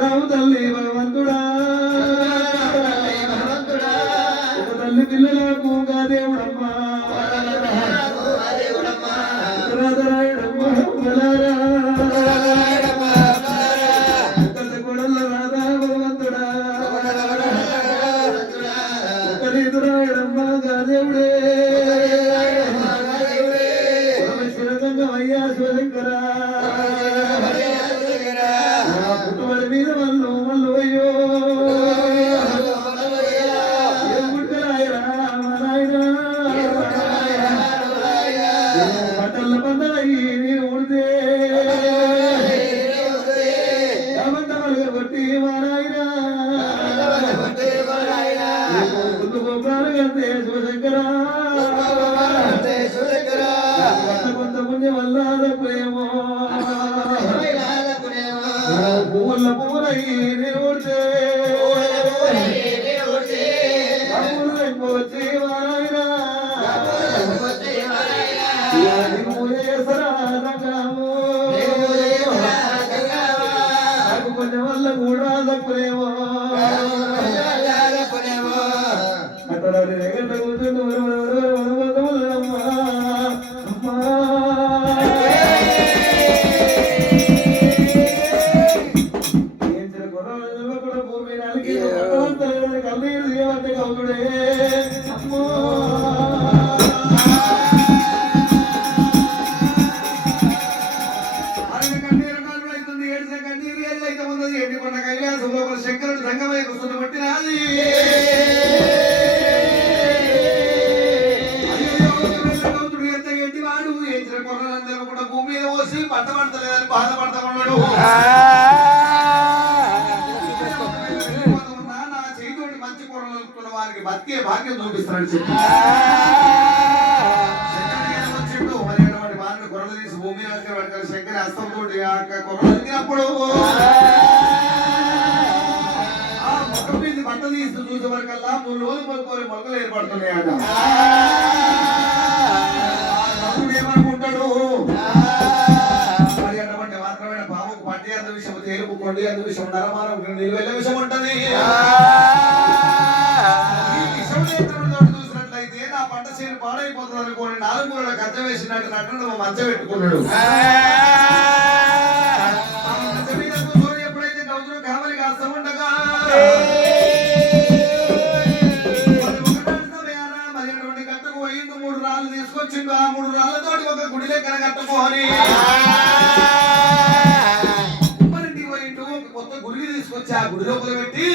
రావు తల్లి భగవంతుడా ఒక తల్లి పిల్లలకు దేవుడమ్మా కొంచెం వల్ల కూడా తక్కువ శంకరుడు సంగమయ్య కూర్చుని పట్టినది ఎంత వాడు ఎంచిన కొర్రలందరూ కూడా భూమి మీద పోసి పంట పడతలేదని బాధపడతా ఉన్నాడు. నా చేతితోటి మంచి కొర్రలు వారికి బతికే భాగ్యం చూపిస్తానని చెప్పి వచ్చిండు. మరి అటువంటి వారిని కొర్రలు తీసి భూమి మీద పడతారు. శంకరి హస్తంతో కొర్రలు ఎక్కినప్పుడు పంట తీస్తూ చూసే వరకల్లా 3 రోజులు పడుకోని మొలకలు ఏర్పడుతున్నాయట. ఏమనుకుంటాడు మరి అటువంటి మాత్రమైన పాముకు పట్టి అంత విషయం తేలుపు కొండి అంత విషయం నరమానం నిలువెల్ల విషయం ఉంటది. చూసినట్లయితే నా పంట చేను పాడైపోతుంది అనుకోని 4 మూరల కచ్చ వేసినట్టు నటుడు మంచ పెట్టుకున్నాడు. మంచ మీద కూర్చొని ఎప్పుడైతే గౌతులు కావలి కాస్త ఉండగా తీసుకొచ్చిండు. ఆ 3 రాళ్ళతోటి ఒక గుడి లెక్కన కట్టుకొని ఉమ్మరింటికి పోయిండు. ఒక కొత్త గుడిని తీసుకొచ్చి ఆ గుడి లోపల పెట్టి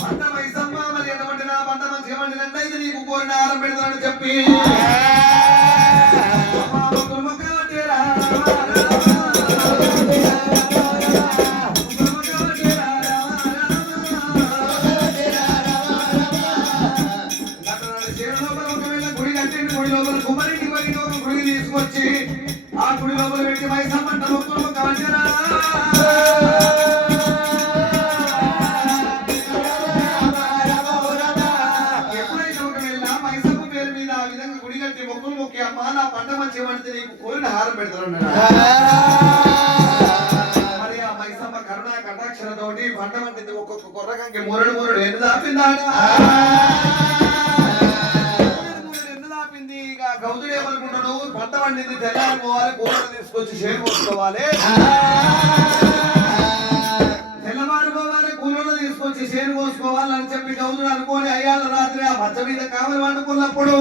పంట మైసమ్మ మరి ఎటువంటి నా పంట మంచిగా పండినట్టయితే నీకు కోరిన ఆహారం పెడతానని చెప్పి తీసుకొచ్చి ఆ గుడి లోపల పెట్టి మైసమ్మ ఎప్పుడైతే ఒకవేళ మైసమ్మ పేరు మీద ఆ విధంగా గుడి కట్టి మొక్కులు మొక్కి అమ్మా నా పంట మంచిగా పడితే నీకు కోరిన హారం పెడతారన్నాడు. మరి ఆ మైసమ్మ కరుణ కటాక్షరతోటి పంట పండింది. ఒక్కొక్క కొర్రకంకి మూరడు ఎన్ని దాపిందాడా గౌతుడు ఏమనుకుంటాడు పంట పండింది తెల్లారి పోవాలి కూరలు తీసుకొచ్చి చేరు పోసుకోవాలి. తెల్లవారు పోవాలి కూరలు తీసుకొచ్చి చేరు పోసుకోవాలి అని చెప్పి గౌతుడు అనుకోని అయ్యాల రాత్రి ఆ మచ్చ మీద కావలి వండుకున్నప్పుడు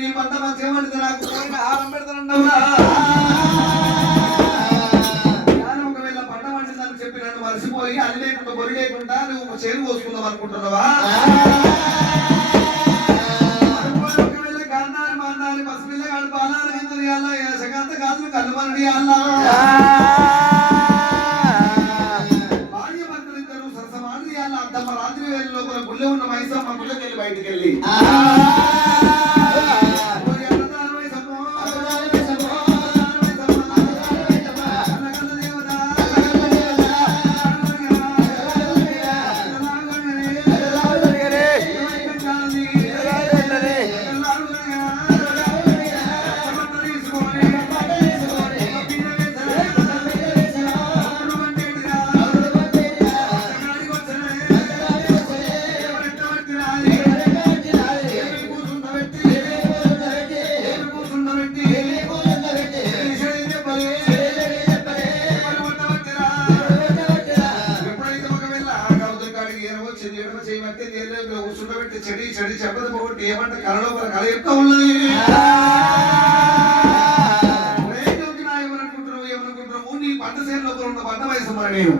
నీ పంట మంచిగా పండితే నాకు పోయిన ఆహారం పెడతానన్నావురా. ఒకవేళ పంట పండిందని చెప్పి నన్ను మరిసిపోయి అది లేకుండా బొరి లేకుండా నువ్వు చేరు పోసుకుందాం అనుకుంటున్నావా? ఒకవేళ కన్నారి మన్నారి పసిపిల్ల కాడు పాలాలు గింజలు ఇవ్వాలా శకాంత కాదులు కళ్ళు మనడి భార్య భర్తలు ఇద్దరు సరసమాడి అద్దమ్మ రాత్రి వేళ లోపల గుళ్ళె ఉన్న మైసమ్మ గుళ్ళకెళ్ళి బయటికి వెళ్ళి చెడి చెడి చెప్పదు పోగొట్టి ఏమంటే కళలోపల కళ చెప్తా ఉన్నది. ఏమనుకుంటున్నావు నీ పంట సేను లోపల ఉన్న పంట వయసు మరి నేను